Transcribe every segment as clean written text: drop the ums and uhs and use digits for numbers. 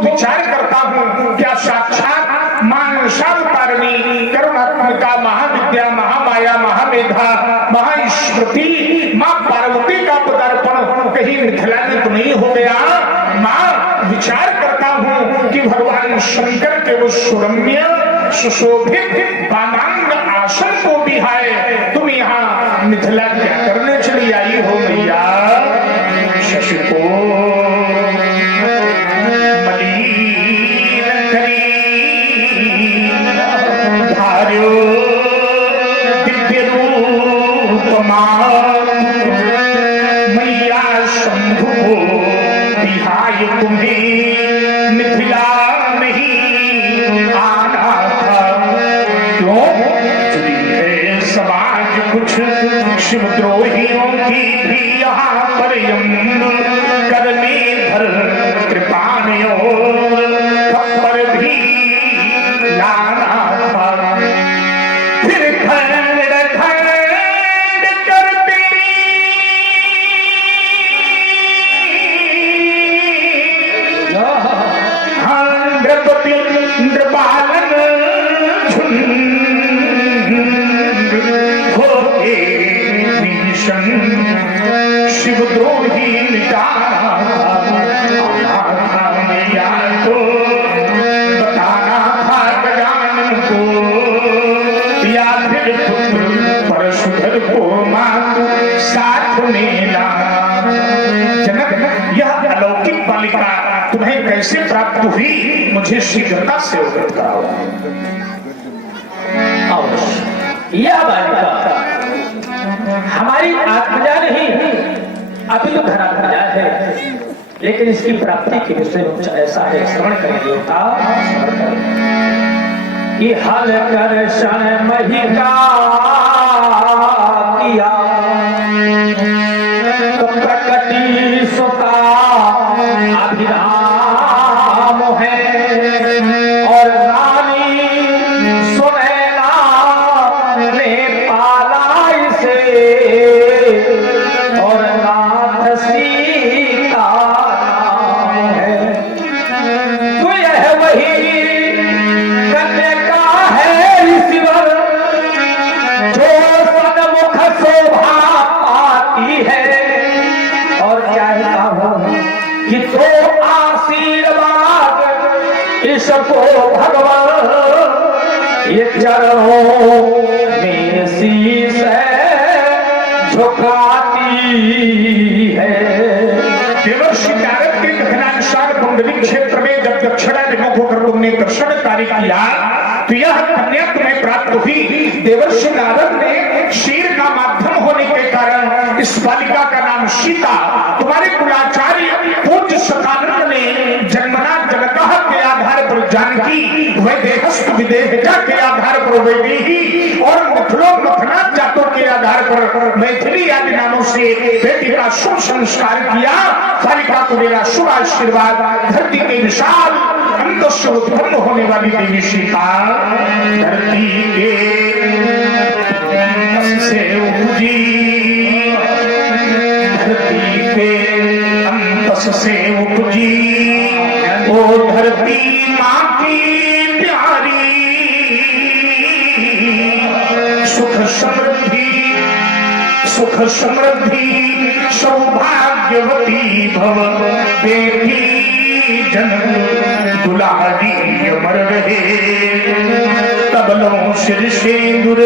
विचार करता हूँ क्या साक्षात मां शारदारणी करुणात्मिका महाविद्या महामाया महामेधा महाईश्वरी मां पार्वती का पदार्पण कहीं मिथिला में तो नहीं हो गया। मां विचार करता हूँ कि भगवान शंकर के वो सुरम्य सुशोभित बाणांग आसन को बिहाए तुम यहाँ मिथिला क्या करने चली आई हो मैया। शशि को मलिन करी धार्यो दिव्य रूप मैया शंभु को बिहाय तुम्हें मिथिला नहीं आना था। क्यों चुनी है समाज कुछ शिवद्रोहियों की भी यहाँ पर करने भर कृपाणियों खबर भी लाना था। फिर खंड खंड करते नृपति नृपालन झुंड होके भीषण शिवद्रोही मिटाना था। मैया को बताना था गजानन को या फिर पुत्र परशुधर को मां साथ में लाना। जनक यह अलौकिक बालिका तुम्हें कैसे प्राप्त हुई मुझे शीघ्रता से अवगत कराओ। यह बालिका हमारी आत्मजा नहीं अभी तो धरात्मजा है, लेकिन इसकी प्राप्ति के विषय कुछ ऐसा है, श्रवण करें देवता। कि हल कर क्षण महिका किया तो प्रकटी सुता अभिराम है और रानी सुनैना ने पाला इसे और नाथ सीता नाम है। तो यह वही कन्या है ईश्वर जो सन्मुख शोभा पाती है। और चाहता हूँ कि तो आशीर्वाद इसको भगवान ये चरणों में शीश झुकाती है। देवर्षि नारद के कथनानुसार कुंडली क्षेत्र में जब दक्षिणाभिमुख होकर तुमने दर्शन कार्य किया तो यह कन्या तुम्हें प्राप्त हुई। देवर्षि नारद ने शीर का माध्यम होने के कारण इस बालिका का नाम सीता तुम्हारे कुलाचार्य पूज्य सतानंद ने जन्मना जगतः के आधार पर जानकी वैदेहस्थ विदेहजा के आधार पर वैदेही और मिथिलो मथना जातों के आधार पर मैथिली आदि नामों से बेटी का शुभ संस्कार किया। बालिका को मेरा शुभ आशीर्वाद। धरती के विशाल अंत से उत्पन्न होने वाली देवी सीता धरती के से उपजी, धरती के अंत से उपजी ओ धरती माँ की प्यारी सुख समृद्धि सौभाग्यवती भव बेटी जन्म दुलारी अमर रहे। तबलों सिर सिंदूर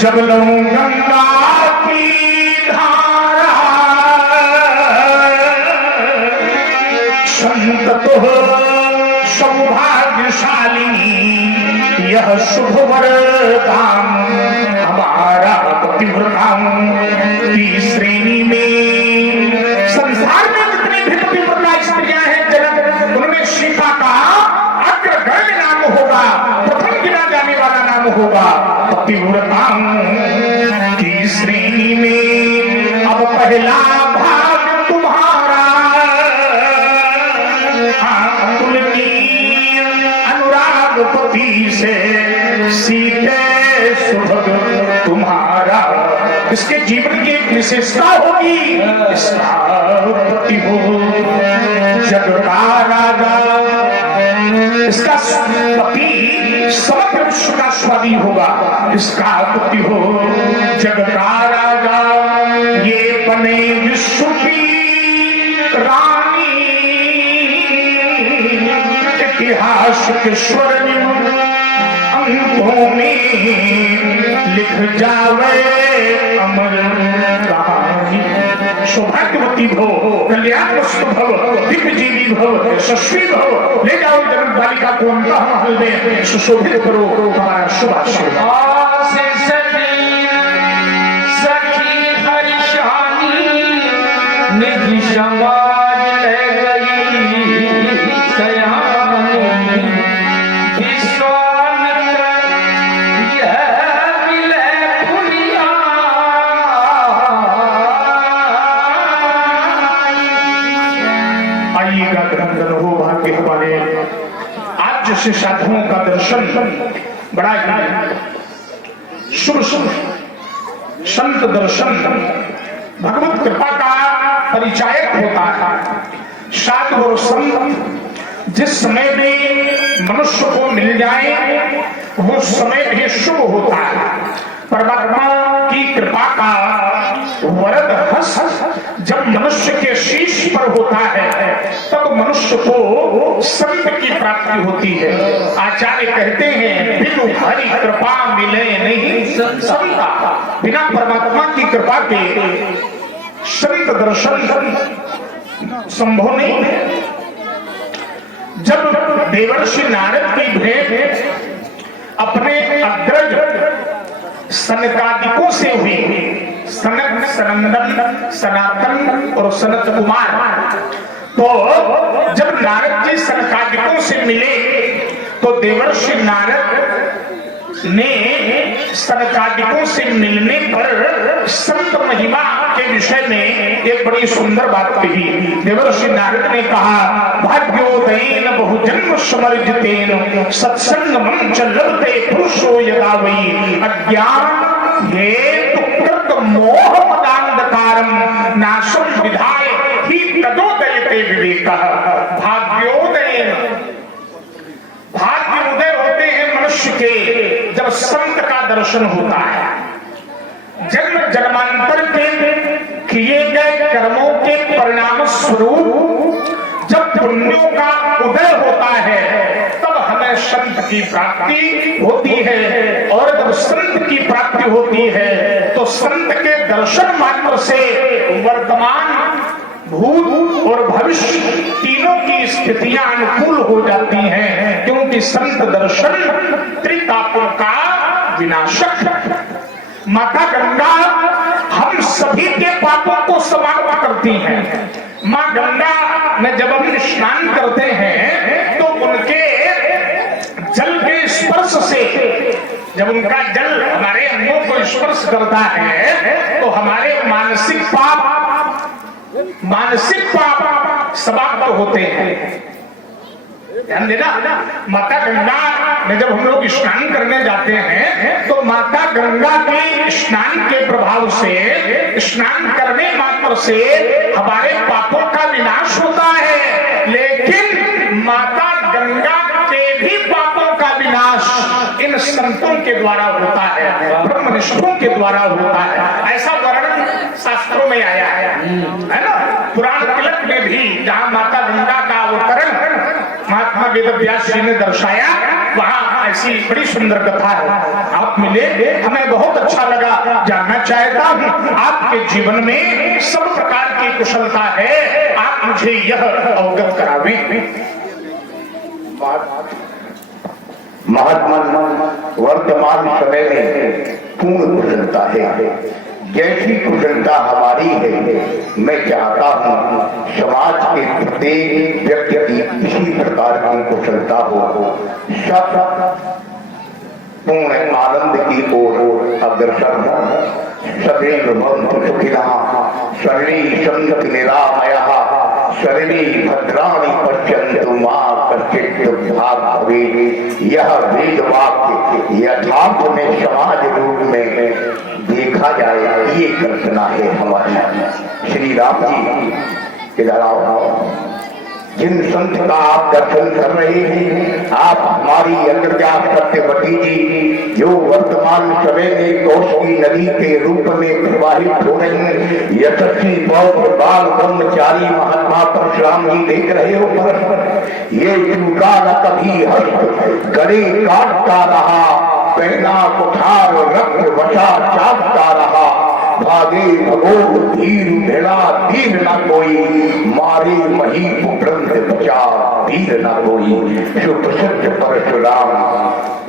जबलों गंगा की धारा संत तो सौभाग्यशालिनी यह शुभ वरदान हमारा पतिव्रताओं की श्रेणी में। संसार में जितनी भी पतिव्रता स्त्रियां हैं जनक उनमें सीता का अग्रगण्य नाम होगा, प्रथम गिना जाने वाला नाम होगा पतिव्रताओं की श्रेणी में। अब पहला भाग तुम्हारा अतुलनीय अनुराग पति से सीते सुभग तुम्हारा इसके जीवन की एक विशेषता होगी, इसका पति हो जग का राजा, इसका पति समग्र विश्व का स्वामी होगा, इसका पति हो जग का राजा, ये बने विश्व की रानी, इतिहास के स्वर्णिम अंकों में लिख जावे अमर कहानी। सौभाग्यवती भव, कल्याणवस्तु भव, दिव्य जीवी भव, यशस्वी भव, ले जाओ जगत बालिका को अंतः महल में सुशोभित करो, हमारा शुभ आशीर्वाद। निधि समाज ले गई सयानी, विश्वामित्र यह विलय पुनिया, आइएगा धन हो भाग्य हमारे। आज जैसे साधुओं का दर्शन बड़ा ही शुभ शुभ संत दर्शन भगवत कृपा का परिचायक होता है। साधु और संत जिस समय भी मनुष्य को मिल जाए वो समय भी शुभ होता है। परमात्मा की कृपा का वरद हस्त जब मनुष्य के शीश पर होता है तब मनुष्य को संत की प्राप्ति होती है। आचार्य कहते हैं बिनु हरि कृपा मिले नहीं संता, बिना परमात्मा की कृपा के संत दर्शन संभव नहीं है। जब देवर्षि नारद की भेंट अपने अग्रज सनकादिकों से हुई, सनक, सनंदन, सनातन और सनत कुमार, तो जब नारद जी सनकादिकों से मिले तो देवर्षि नारद ने सनकादिकों से मिलने पर संत महिमा के विषय में एक बड़ी सुंदर बात कही। देवर्षि नारद ने कहा, भाग्योदयेन बहुजन्म समर्जितेन सत्संगमं च लभते पुरुषो यदा वै अज्ञान हेतु कृत मोह मदान्धकारं नाशं विधाय हि तदोदयते विवेकः। भाग्योदयेन, भाग्य उदय होते हैं मनुष्य के जब संत का दर्शन होता है। जन्म जन्मांतर के किए गए कर्मों के परिणाम स्वरूप जब पुण्यों का उदय होता है तब हमें संत की प्राप्ति होती है। और जब संत की प्राप्ति होती है तो संत के दर्शन मात्र से वर्तमान, भूत और भविष्य तीनों की स्थितियां अनुकूल हो जाती हैं, क्योंकि संत दर्शन त्रितापों का विनाशक। माता गंगा हम सभी के पापों को समाप्त करती हैं। माँ गंगा में जब हम स्नान करते हैं तो उनके जल के स्पर्श से, जब उनका जल हमारे अंगों को स्पर्श करता है तो हमारे मानसिक पाप समाप्त होते हैं। ध्यान देना, माता गंगा में जब हम लोग स्नान करने जाते हैं तो माता गंगा के स्नान के प्रभाव से, स्नान करने मात्र से हमारे पापों का विनाश होता है। लेकिन माता गंगा के भी पापों का विनाश इन संतों के द्वारा होता है, ब्रह्मनिष्ठों के द्वारा होता है। ऐसा वर्णन शास्त्रों में आया है ना। पुराण तिलक में भी जहाँ माता गंगा का अवतरण महात्मा वेदव्यास जी ने दर्शाया, वहाँ ऐसी बड़ी सुंदर कथा है। आप मिले, हमें बहुत अच्छा लगा। जानना चाहता हूँ आपके जीवन में सब प्रकार की कुशलता है, आप मुझे यह अवगत करावें। महात्मा वर्तमान समय में पूर्ण कुशलता है। जैसी कुशलता हमारी है, मैं चाहता हूँ समाज के प्रत्येक व्यक्ति की इसी प्रकार की कुशलता हो। सब पूर्ण आनंद की ओर अग्रसर हो। सदैव भवन्तु सुखिनः, सर्वे सन्तु निरामयाः, सर्वे भद्राणि पश्यन्तु मा कश्चित् दुर्भाग् भवेत्। यह वेद वाक्य यथार्थ में समाज रूप में देखा जाए ये कल्पना है हमारी। श्री राम जी इधर आओ। जिन संत का आप दर्शन कर रहे हैं, आप हमारी अग्रजा सत्यवती जी जो वर्तमान समय में कौशकी नदी के रूप में प्रवाहित हो रही हैं, यशस्वी बौद्ध बाल ब्रह्मचारी महात्मा परशुराम जी देख रहे हो परस्पर। ये चूका न कभी हस्त गले काटता रहा, पहना कुठार रक्त वशा चाटता रहा, भागे भगोद धीर भेड़ा तीर न कोई, मारे मही पुत्रंत बचा तीर न कोई। सुप्रसिद्ध परशुराम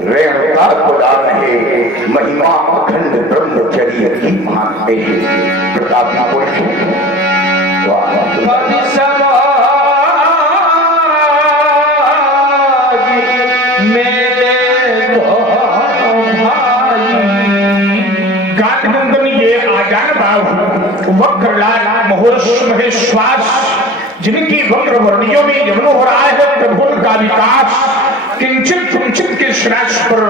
रेणुका कुलान है, महिमा अखंड ब्रह्मचर्य की मानते हैं। प्रतापी पुरुष वक्रलाल महोर्ष महेश्वास, जिनकी वक्र वर्णियों में यमन हो रहा है प्रभु का विकास। किंचित किंचित के श्रास पर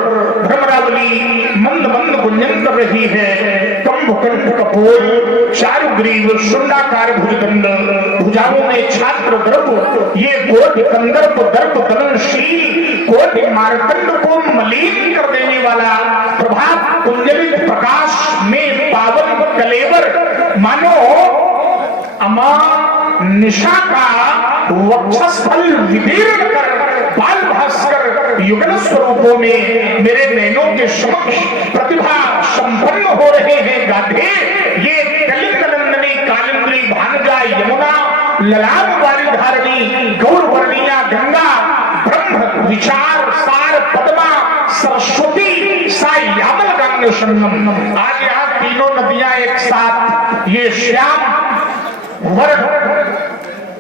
भ्रमरावली मंद मंद गुंजन कर रही है। कंभ कपोल चारुग्रीव शुंडाकार भुजदंड, भुजाओं में छात्र गर्भ, ये कोटि कंदर्प दर्प दलनशील, कोटि मारकंड को मलिन कर देने वाला, प्रभात कुंजलित प्रकाश में पावन कलेवर, मानो अमा निशा का वक्षस्थल विदीर्ण कर बाल भास्कर युगल स्वरूपों में मेरे नैनों के समक्ष प्रतिभा संपन्न हो रहे हैं गाधे। ये कलिंग नंदनी कालिंदी भानुजा यमुना, ललाट वाली धारणी गौरवर्णिया गंगा, ब्रह्म विचार सार पद्मा सरस्वती सायामल गंग संगम। आज यहाँ तीनों नदियां एक साथ, ये श्याम वर्ग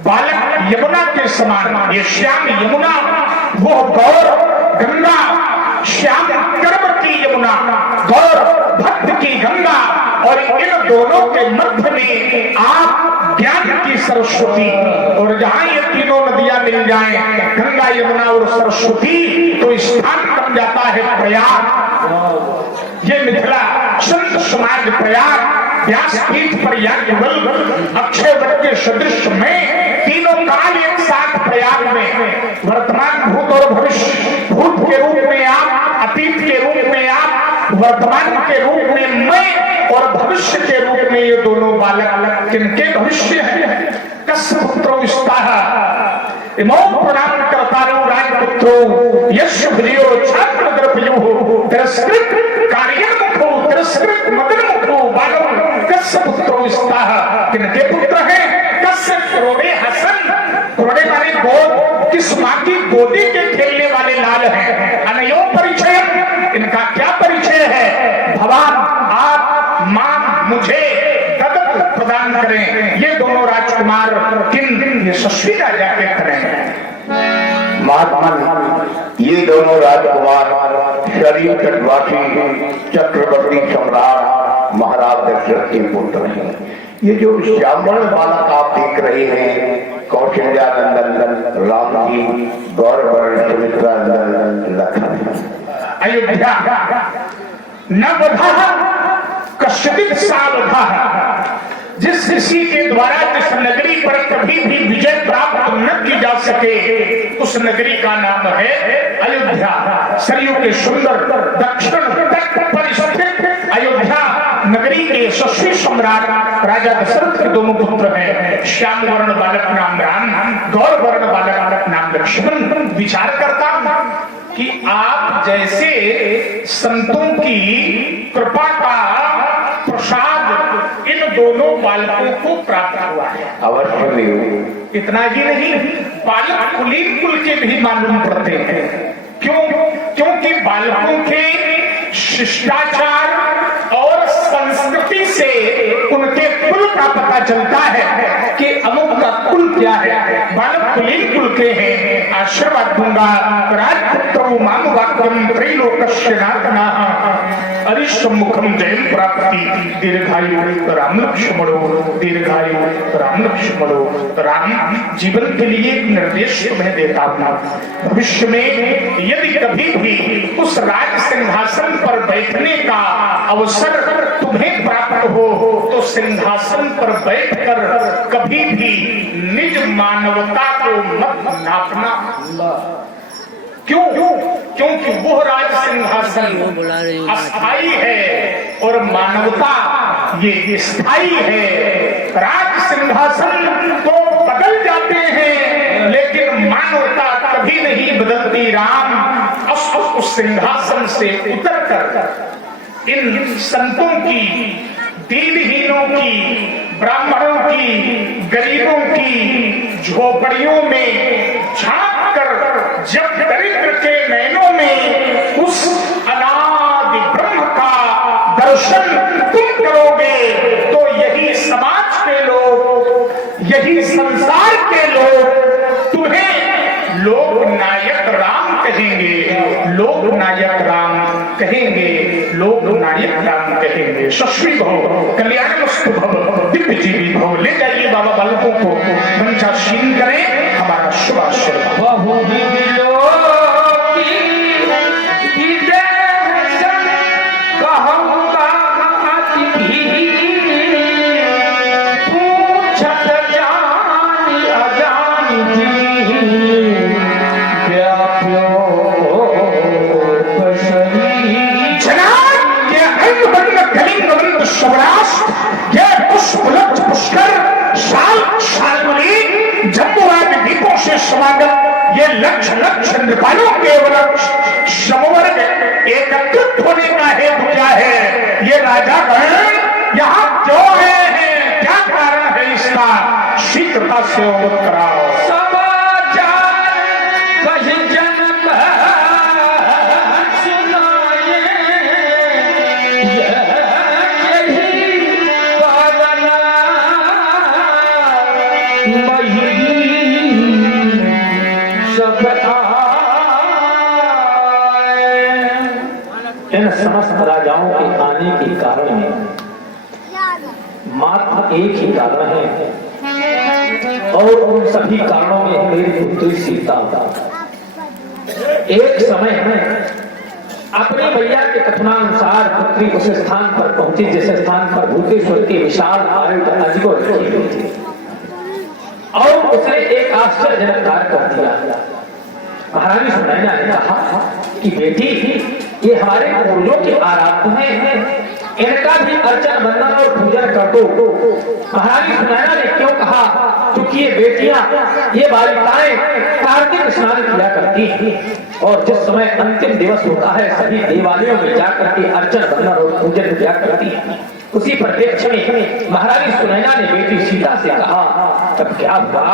बालक यमुना के समान, ये श्याम यमुना, वो गौर गंगा, श्याम कर्म की यमुना, गौर भक्त की गंगा, और इन दोनों के मध्य में आप ज्ञान की सरस्वती। और जहां ये तीनों नदियां मिल जाएं, गंगा यमुना और सरस्वती, तो स्थान बन जाता है प्रयाग। ये मिथिला संत समाज प्रयाग, व्यासपीठ पर याज्ञवल्क्य अक्षय वट के सदृश में तीनों काल एक साथ प्रयाग में, वर्तमान भूत और भविष्य, भूत के रूप में आप, अतीत के रूप में आप, वर्तमान के रूप में मैं, और भविष्य के रूप में ये दोनों बालक। किनके भविष्य है? कस्य पुत्रो स्तः इमो प्रणाम कर्तारो राजपुत्रो यश भ्रियो छात्र द्रव्यो तिरस्कृत कार्यमुखो तिरस्कृत मदनमुखो बालो कस्य पुत्रो स्तः। किनके पुत्र है? कस्य क्रोड़े हसन, क्रोड़े माने गोद, किस माँ की गोदी के खेलने वाले लाल हैं। अनयो परिचय, इनका क्या परिचय है? भगवान आप मां मुझे दत्तक प्रदान करें। ये दोनों राजकुमार किन यशस्वी राजा के करें। महात्मा ये दोनों राजकुमार शरीर तटवासी चक्रवर्ती सम्राट महाराज दशरथ के पुत्र हैं। ये जो श्यामवर्ण बालक आप देख रहे हैं, कौशल्या नंदन राम जी, गौरवर्ण सुमित्रा नंदन लखन। अयोध्या न बधा कश्चित सावधा, जिस ऋषि के द्वारा जिस नगरी पर कभी भी विजय प्राप्त न की जा सके, उस नगरी का नाम है अयोध्या। सरयू के सुंदर दक्षिण तट पर स्थित अयोध्या नगरी के यशस्वी सम्राट राजा दशरथ के दोनों पुत्र हैं। श्याम वर्ण बालक नाम राम, गौर वर्ण बालक नाम लक्ष्मण। विचार करता कि आप जैसे संतों की कृपा का प्रसाद इन दोनों बालकों को प्राप्त हुआ है। अवश्य नहीं। इतना ही नहीं, बालक कुलीन कुल के भी मालूम पड़ते हैं। क्यों? क्योंकि बालकों के शिष्टाचार और संस्कृति से उनके कुल का पता चलता है कि अमुक का कुल क्या है। बालक कुलीन कुल के हैं। आशीर्वाद दूंगा राजपुत्रो माम वाक्यम त्रैलोक्यस्य नाथनाः अरिष्टमुखम जयम प्राप्ति दीर्घायु राम लक्ष्मणो दीर्घायु राम लक्ष्मणो। राम जीवन के लिए एक निर्देश तुम्हें देता हूं। भविष्य में यदि कभी भी उस राज सिंहासन पर बैठने का अवसर तुम्हें प्राप्त हो तो सिंहासन पर बैठकर कभी भी निज मानवता को मत नापना। क्यों? क्योंकि वो राज सिंहासन अस्थाई है और मानवता ये स्थायी है। राज सिंहासन तो बदल जाते हैं लेकिन मानवता कभी नहीं बदलती। राम उस सिंहासन से उतरकर इन संतों की, दीनहीनों की, ब्राह्मणों की, गरीबों की झोपड़ियों में झांक कर जब दरिद्र के नैनों में उस अनादि ब्रह्म का दर्शन तुम करोगे तो यही समाज के लोग, यही संसार के लोग तुम्हें लोक नायक राम कहेंगे, लोक नायक राम कहेंगे, लोक नायक राम कहेंगे। शश्वी भव, कल्याणमस्तु भव, दिव्य जीवी भव। ले जाइए बाबा बालकों को, मंचासीन करें, हमारा शुभ आशीर्वाद। स्वागत ये लक्ष्य नृपालों केवल समवर्ग एकत्रित होने का हेतु क्या है? ये राजागण यहाँ क्यों आए हैं? क्या कारण है इसका? शीघ्रता से अवगत कराओ। इन समस्त राजाओं के आने के कारण मात्र एक ही कारण है और उन सभी कारणों में मेरी पुत्री सीता एक समय में अपने भैया के कथनानुसार पुत्री उस स्थान पर पहुंची जिस स्थान पर भूतेश्वर के विशाल आयुध को रखी हुई थी और उसने एक आश्चर्यजनक कार्य कर दिया। महारानी सुनैना ने कहा कि बेटी ये हमारे पूर्वजों की आराधना है, इनका भी अर्चन वंदन और पूजन कर दो। महारानी सुनैना ने क्यों कहा? क्योंकि ये बेटियां, ये बालिकाएं कार्तिक स्नान किया करती हैं और जिस समय अंतिम दिवस होता है सभी देवालयों में जाकर के अर्चन वंदन और पूजन किया करती हैं। उसी परिप्रेक्ष्य में महारानी सुनैना ने बेटी सीता से कहा, तब क्या हुआ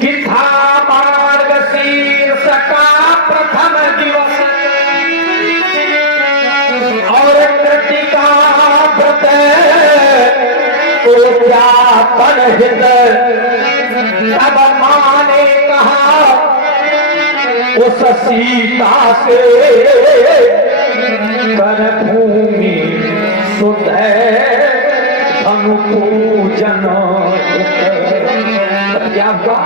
कि था मार्गशीर्ष का प्रथम दिवस और कृतिका व्रत उद्यापन हित। तब माँ ने कहा उस सीता से कर भूमि शुद्ध धनु पूजन। क्या हुआ?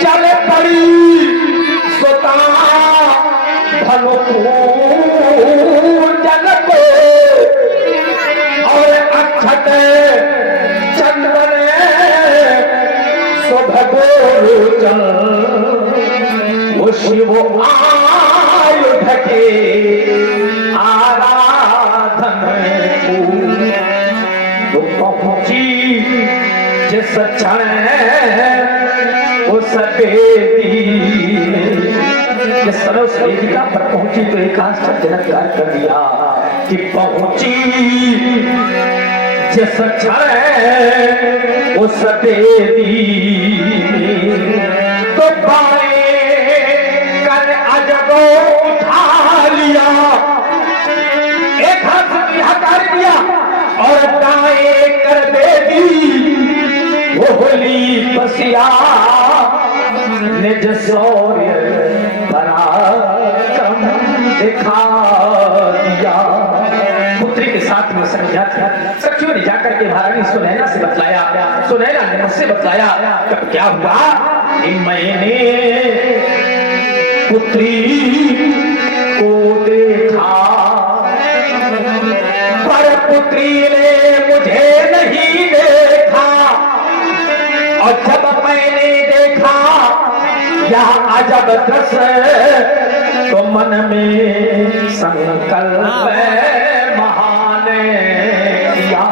चल पड़ी सुता भलो जन को और अक्षत चंदन सुभगोचन वो शिव आयुध के आराधन को पहुंची जिस क्षण उस बेदी जिस समय उस वेदिका पर पहुंची तो एक आश्चर्यजनक कार्य कर दिया कि पहुंची जिस क्षण उस बेदी तो अजगो उठा लिया, एक हाथ से हकार दिया और दाएं कर दे दी वो होली बसिया निज शौर्य पराक्रम दिखा दिया। पुत्री के साथ में संख्या थी। सखियों ने जाकर के महारानी सुनैना से बतलाया, सुनैना ने मुझसे बताया तब क्या हुआ कि मैंने पुत्री को देखा पर पुत्री ने मुझे नहीं देखा और जब मैंने देखा यह अजब दृश्य तो मन में संकल्प महान किया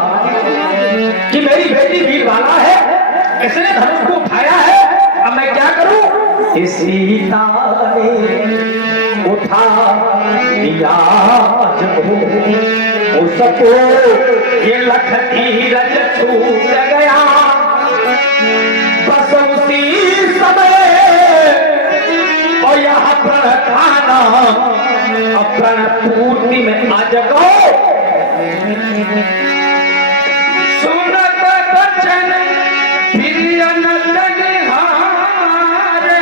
कि मेरी बेटी वीरवाला है, इसने धनुष को उठाया है, अब मैं क्या करूं? सीता ने उठा लिया जब उसको ये लख धीरज छूट गया बस उसी समय और यह प्रण खाना प्रण पूर्ति में आ जगो सुनत बचन प्रिय नंदन हारे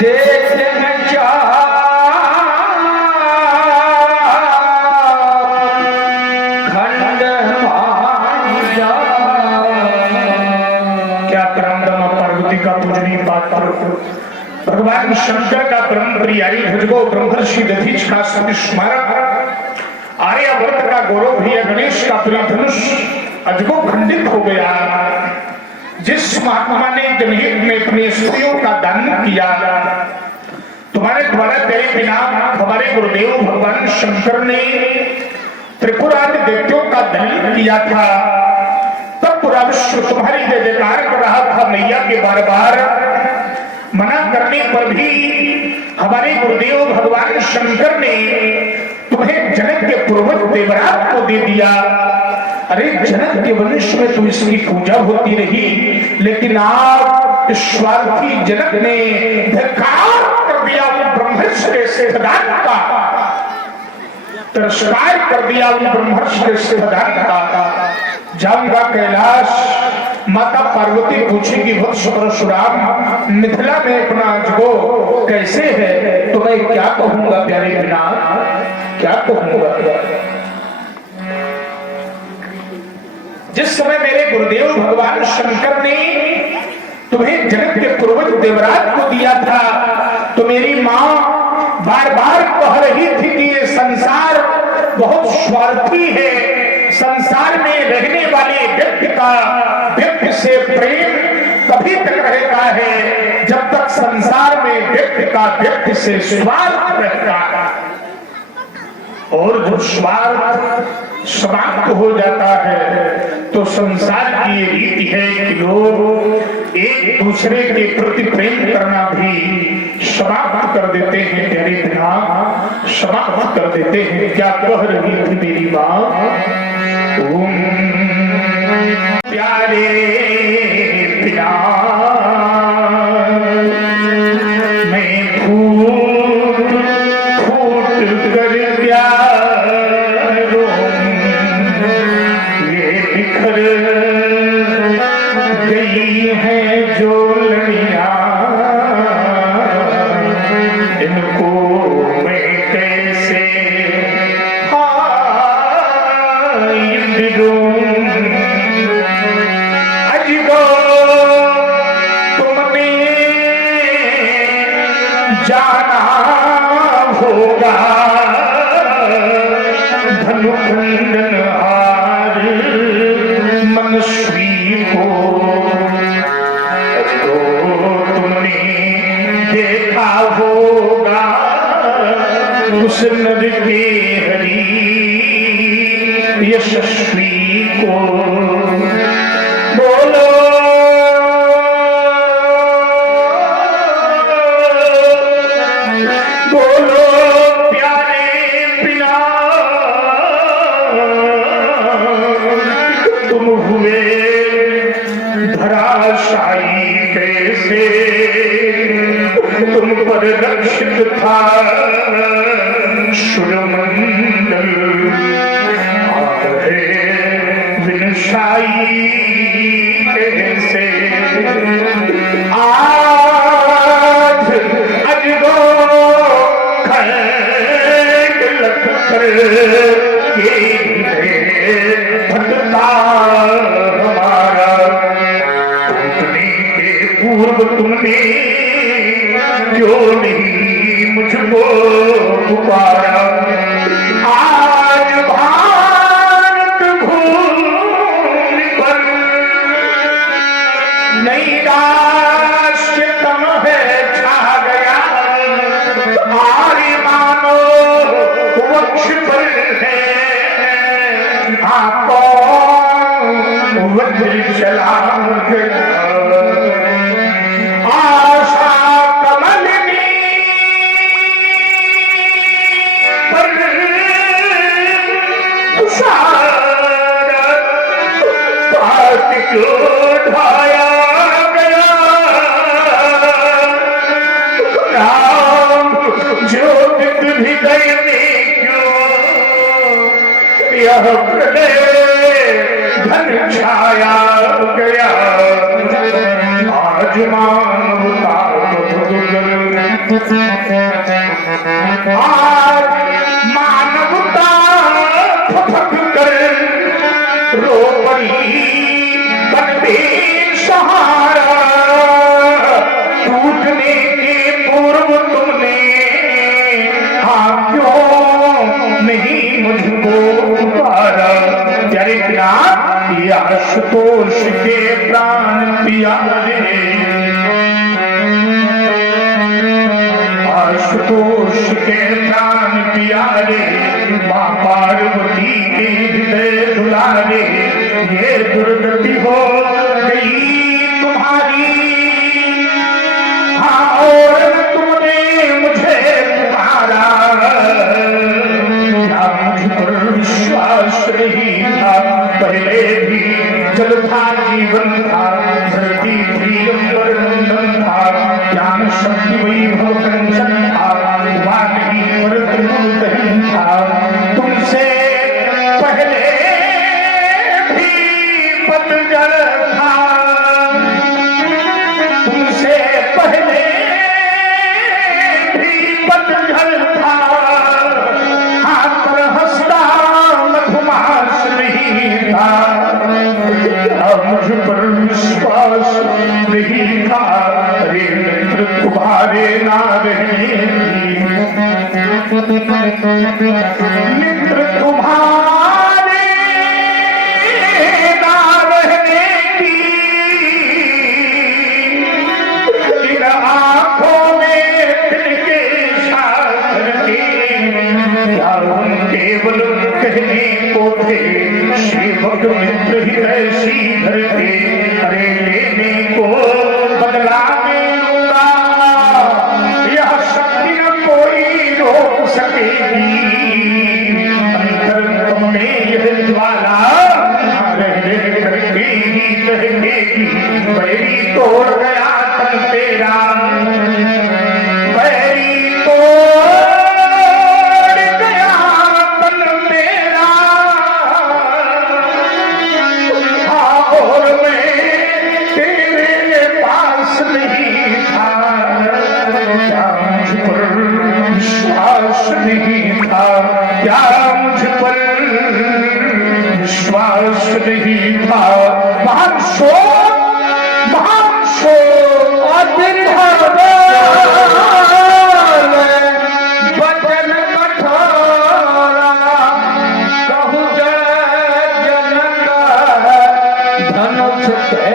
देख न जा खंड जा क्या क्रमदम पार्वती का पूजनीय पात्र भगवान शंकर का ब्रह्म प्रियारी भुजगो ब्रह्मर्षि दधीच का स्मारक आर्यवर्त का गौरव भैया गणेश का प्रिय धनुष अजगो खंडित हो गया। जिस महात्मा ने जनहित में अपनी स्त्रियों का दान किया तुम्हारे द्वारा तेरे बिना हमारे गुरुदेव भगवान शंकर ने त्रिपुरादि दैत्यों का दंड किया था। तब पूरा विश्व तुम्हारी जय जयकार कर रहा था मैया के बार बार मना करने पर भी हमारे गुरुदेव भगवान शंकर ने तुम्हें जनक के पूर्वज देवराज को दे दिया। अरे जनक के वंश में तो इसकी पूजा होती रही लेकिन आप स्वार्थी जनक ने धिक्कार कर दिया उन ब्रह्मर्षि के सिद्धांत का, तिरस्कार कर दिया उन ब्रह्मर्षि के सिद्धांत का। जाऊंगा कैलाश माता पार्वती पूछेगी वत्स परशुराम मिथिला में अपना अजगो कैसे है तो मैं क्या कहूंगा प्यारे बिना क्या कहूंगा। जिस समय मेरे गुरुदेव भगवान शंकर ने तुम्हें जनक के पूर्वज देवराज को दिया था तो मेरी माँ बार बार कह रही थी कि ये संसार बहुत स्वार्थी है, संसार में रहने वाले व्यक्ति से प्रेम तभी तक रहता है जब तक संसार में व्यक्ति से स्वार्थ रहता है और जो स्वार्थ समाप्त हो जाता है तो संसार की ये रीति है कि लोग एक दूसरे के प्रति प्रेम करना भी समाप्त कर देते हैं। प्यारे बिना समाप्त कर देते हैं। क्या कह रही थी मेरी माँ? प्यारे बिना मैं फूट कर प्यारों ये बिखर गई है जो लड़ियां इनको मैं कैसे अजगो तुमने जाना होगा धनुखंडन हार मनस्वी को अजगो तुमने देखा होगा उस नद के हरी यशस्वी को। बोलो बोलो प्यारे बिना तुम हुए धराशायी कैसे तुम पर रक्षित था सुरमंडल विनशाई कैसे आज अजगो खंड लख कर के भटका हमारा आपको वज्र चला आशा कमलनी पर पात क्यों ढाया गया राम जो भी गए क्यों यह हृदय धन छाया गया आज मानवता आज मानवता फटक कर रो पड़ी बनते सहारा टूटने के पूर्व तुमने क्यों नहीं मुझको पुकारा प्यारे ज्ञान आशुतोष के प्राण प्यारे आशुतोष के प्राण प्यारे माँ पार्वती के हृदय दुलारे ये दुर्गति हो गई तुम्हारी हाँ और तुमने मुझे पुकारा क्या मुझ पर विश्वास नहीं था पहले भी जल था जीवन था धरती थी अंबर नंदन था ज्ञान शक्ति वैभव कंचन था हुआ नहीं पर तुम कहीं था तुमसे पहले भी पतझड़ था तुमसे पहले भी पतझड़ था हाथ पर हंसता मधुमास नहीं था मुझ पर विश्वास नहीं था अरे मित्र तुम्हारे ना रहने मित्र तुम्हारे ना रहने की इन आंखों में तिनके साथ क्या उन केवल कहने को थे सेवक मित्र ही ऐसी धरते अरे लेने को बदला में लूंगा यह शक्ति न कोई रोक सकेगी अंतरंग में यह ज्वाला रह करके ही दहकेगी बैरी तोड़ गया तन तेरा बैरी तोड़ गया तन तेरा और मैं तेरे पास नहीं था क्या मुझ पर विश्वास नहीं था क्या मुझ पर विश्वास नहीं था महान शोक वचन कठोरा कहु जय जनक धनुष के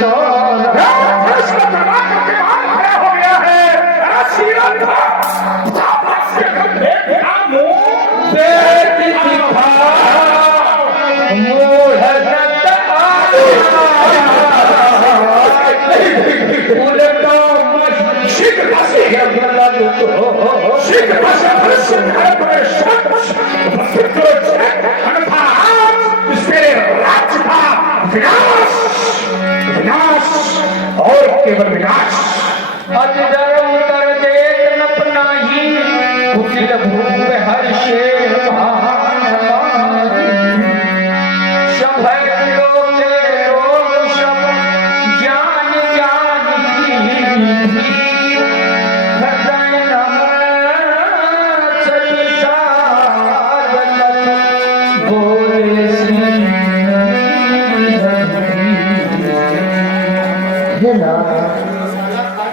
तोरा खड़ा हो गया है विनाश और केवल विनाश कुटिल भूप हर्षे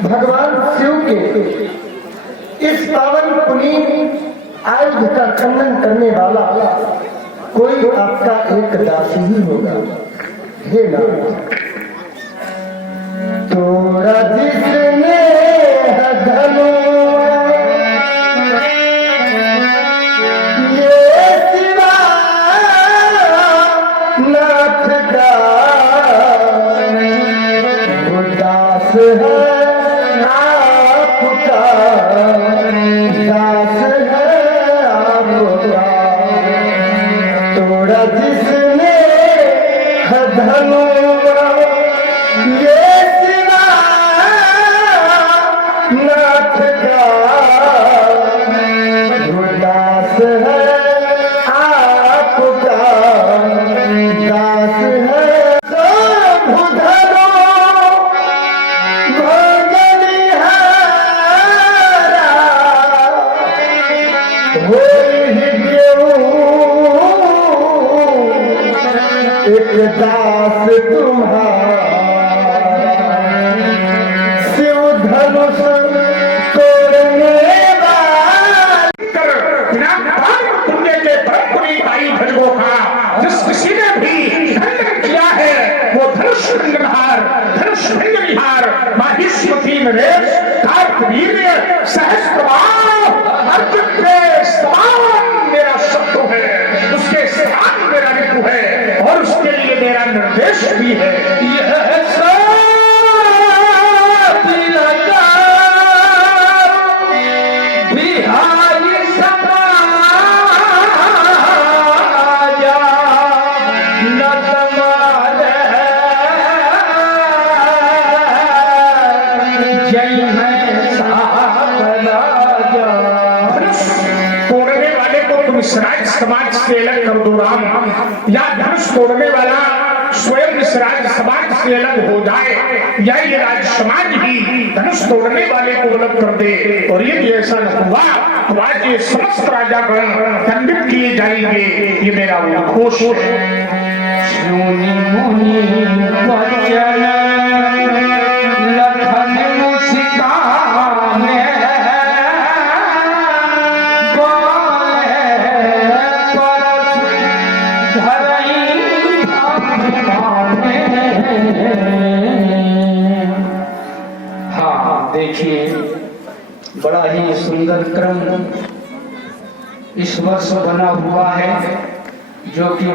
भगवान शिव के इस पावन पुनीत आयुध का खंडन करने वाला कोई आपका एक दासी ही होगा। हे नाथ, तोड़ा जिसने धनु ये शिवा तोड़ा जिसने है धनुआ ये सिवा नाथ का उदास है आपका दास है सब धरो भगनिहारा होई एक दास तुम्हारा शिव धनुष तोड़ने पुण्य के परम भाई भजगो का जिस किसी ने भी खंडन किया है वो धनुष खंडनहार धनुष खंडनिहार माहिष्मती नरेश कार्तवीर्य सहस्त्रबाह अर्जुन के समान मेरा शत्रु है, उसके समान मेरा ऋतु है और उसके लिए मेरा निर्देश भी है। यह बिहारी समाजा न समाज जय है साहब राजा। धनुष तोड़ने वाले को तुम इस राज समाज से अलग कर दो राम, या धनुष तोड़ने वाला स्वयं इस राज समाज से अलग हो जाए, या ये राज समाज ही धनुष तोड़ने वाले को अलग कर दे। और यदि ऐसा न हुआ तो आज ये समस्त राजागण दंडित किए जाएंगे। ये मेरा उद्घोष है। सुनि मुनि वचन लखन मुस्काने बोले परस धरई अभिमाने। हाँ देखिए, बड़ा ही सुंदर क्रम इस वर्ष बना हुआ है जो कि